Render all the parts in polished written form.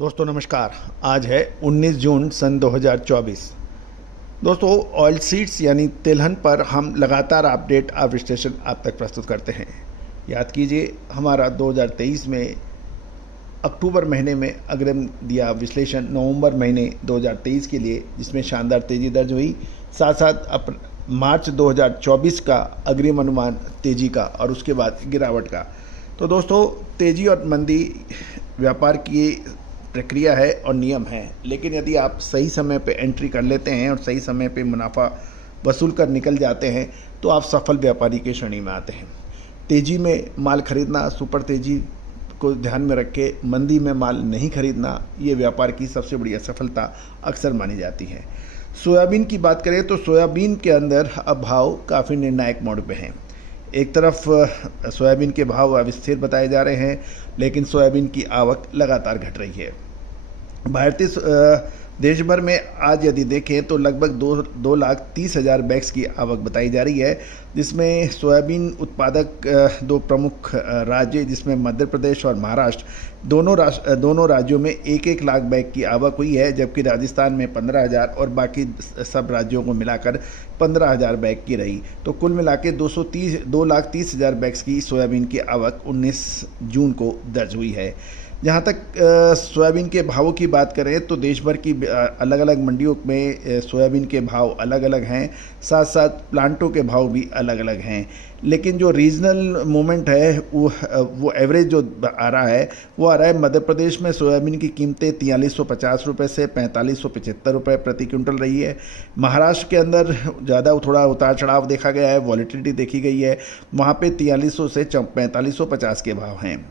दोस्तों नमस्कार। आज है 19 जून सन 2024। दोस्तों ऑयल सीड्स यानी तिलहन पर हम लगातार अपडेट और विश्लेषण आप तक प्रस्तुत करते हैं। याद कीजिए हमारा 2023 में अक्टूबर महीने में अग्रिम दिया विश्लेषण नवंबर महीने 2023 के लिए, जिसमें शानदार तेज़ी दर्ज हुई। साथ साथ मार्च 2024 का अग्रिम अनुमान तेज़ी का और उसके बाद गिरावट का। तो दोस्तों तेज़ी और मंदी व्यापार की प्रक्रिया है और नियम है, लेकिन यदि आप सही समय पे एंट्री कर लेते हैं और सही समय पे मुनाफा वसूल कर निकल जाते हैं तो आप सफल व्यापारी के श्रेणी में आते हैं। तेज़ी में माल खरीदना, सुपर तेज़ी को ध्यान में रख के मंदी में माल नहीं खरीदना, ये व्यापार की सबसे बड़ी असफलता अक्सर मानी जाती है। सोयाबीन की बात करें तो सोयाबीन के अंदर अब भाव काफ़ी निर्णायक मोड़ पे हैं। एक तरफ सोयाबीन के भाव अब स्थिर बताए जा रहे हैं, लेकिन सोयाबीन की आवक लगातार घट रही है। भारतीय देश भर में आज यदि देखें तो लगभग 2,30,000 बैग्स की आवक बताई जा रही है, जिसमें सोयाबीन उत्पादक दो प्रमुख राज्य जिसमें मध्य प्रदेश और महाराष्ट्र दोनों राज्यों में 1-1 लाख बैग की आवक हुई है, जबकि राजस्थान में 15,000 और बाकी सब राज्यों को मिलाकर 15,000 बैग की रही। तो कुल मिला के 2,30,000 बैग्स की सोयाबीन की आवक 19 जून को दर्ज हुई है। जहाँ तक सोयाबीन के भावों की बात करें तो देश भर की अलग अलग मंडियों में सोयाबीन के भाव अलग अलग हैं, साथ साथ प्लांटों के भाव भी अलग अलग हैं। लेकिन जो रीजनल मूवमेंट है वो एवरेज जो आ रहा है मध्य प्रदेश में सोयाबीन की कीमतें 4350 रुपये से 4575 रुपये प्रति क्विंटल रही है। महाराष्ट्र के अंदर ज़्यादा थोड़ा उतार चढ़ाव देखा गया है, वॉलेटिलिटी देखी गई है, वहाँ पे 4300 से 4550 के भाव हैं,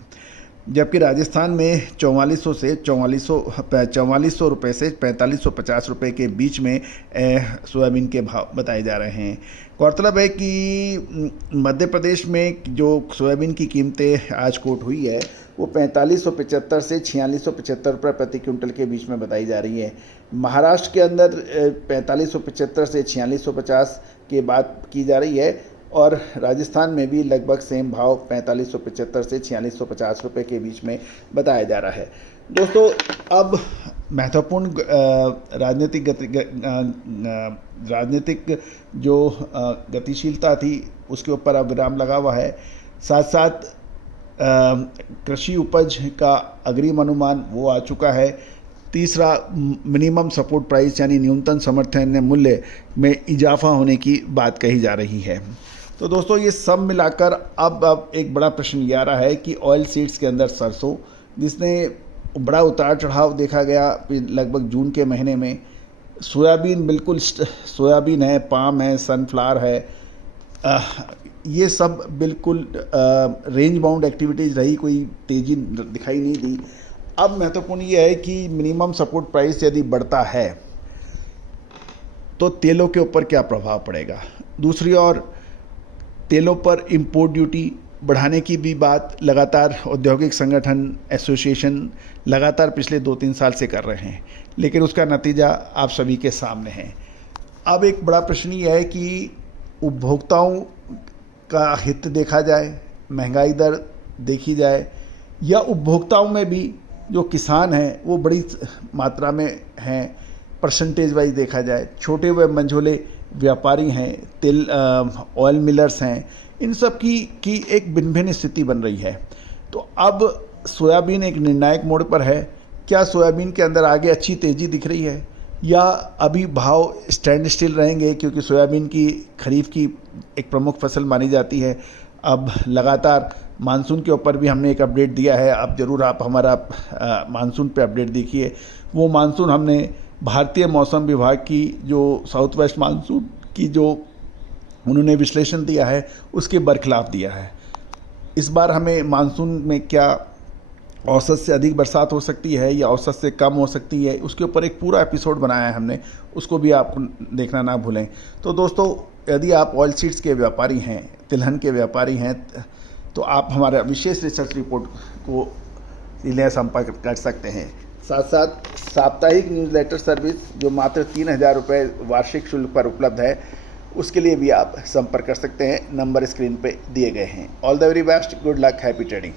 जबकि राजस्थान में 4400 से 4400 रुपये से 4550 रुपये के बीच में सोयाबीन के भाव बताए जा रहे हैं। गौरतलब है कि मध्य प्रदेश में जो सोयाबीन की कीमतें आज कोट हुई है वो 4575 से 4675 रुपये प्रति क्विंटल के बीच में बताई जा रही है। महाराष्ट्र के अंदर 4575 से 4650 के बात की जा रही है और राजस्थान में भी लगभग सेम भाव 4575 से 4650 रुपये के बीच में बताया जा रहा है। दोस्तों अब महत्वपूर्ण राजनीतिक जो गतिशीलता थी उसके ऊपर अब विराम लगा हुआ है। साथ साथ कृषि उपज का अग्रिम अनुमान वो आ चुका है। तीसरा मिनिमम सपोर्ट प्राइस यानी न्यूनतम समर्थन मूल्य में इजाफा होने की बात कही जा रही है। तो दोस्तों ये सब मिलाकर अब एक बड़ा प्रश्न ये आ रहा है कि ऑयल सीड्स के अंदर सरसों, जिसने बड़ा उतार चढ़ाव देखा गया लगभग जून के महीने में, सोयाबीन बिल्कुल सोयाबीन है, पाम है, सनफ्लावर है, ये सब बिल्कुल रेंज बाउंड एक्टिविटीज़ रही, कोई तेज़ी दिखाई नहीं दी। अब महत्वपूर्ण ये है कि मिनिमम सपोर्ट प्राइस यदि बढ़ता है तो तेलों के ऊपर क्या प्रभाव पड़ेगा। दूसरी ओर तेलों पर इंपोर्ट ड्यूटी बढ़ाने की भी बात लगातार औद्योगिक संगठन एसोसिएशन लगातार पिछले 2-3 साल से कर रहे हैं, लेकिन उसका नतीजा आप सभी के सामने है। अब एक बड़ा प्रश्न ये है कि उपभोक्ताओं का हित देखा जाए, महंगाई दर देखी जाए, या उपभोक्ताओं में भी जो किसान हैं वो बड़ी मात्रा में हैं, परसेंटेज वाइज देखा जाए, छोटे व मंझोले व्यापारी हैं, ऑयल मिलर्स हैं, इन सब की एक भिन्न भिन्न स्थिति बन रही है। तो अब सोयाबीन एक निर्णायक मोड़ पर है। क्या सोयाबीन के अंदर आगे अच्छी तेज़ी दिख रही है या अभी भाव स्टैंड स्टिल रहेंगे, क्योंकि सोयाबीन की खरीफ की एक प्रमुख फसल मानी जाती है। अब लगातार मानसून के ऊपर भी हमने एक अपडेट दिया है, अब ज़रूर आप हमारा मानसून पे अपडेट देखिए। वो मानसून हमने भारतीय मौसम विभाग की जो साउथ वेस्ट मानसून की जो उन्होंने विश्लेषण दिया है उसके बरखिलाफ दिया है। इस बार हमें मानसून में क्या औसत से अधिक बरसात हो सकती है या औसत से कम हो सकती है, उसके ऊपर एक पूरा एपिसोड बनाया है हमने, उसको भी आप देखना ना भूलें। तो दोस्तों यदि आप ऑयल सीड्स के व्यापारी हैं, तिलहन के व्यापारी हैं, तो आप हमारा विशेष रिसर्च रिपोर्ट को जिले संपर्क कर सकते हैं। साथ साथ साप्ताहिक न्यूज़लेटर सर्विस जो मात्र 3,000 रुपये वार्षिक शुल्क पर उपलब्ध है, उसके लिए भी आप संपर्क कर सकते हैं। नंबर स्क्रीन पे दिए गए हैं। All the very best, good luck, happy trading.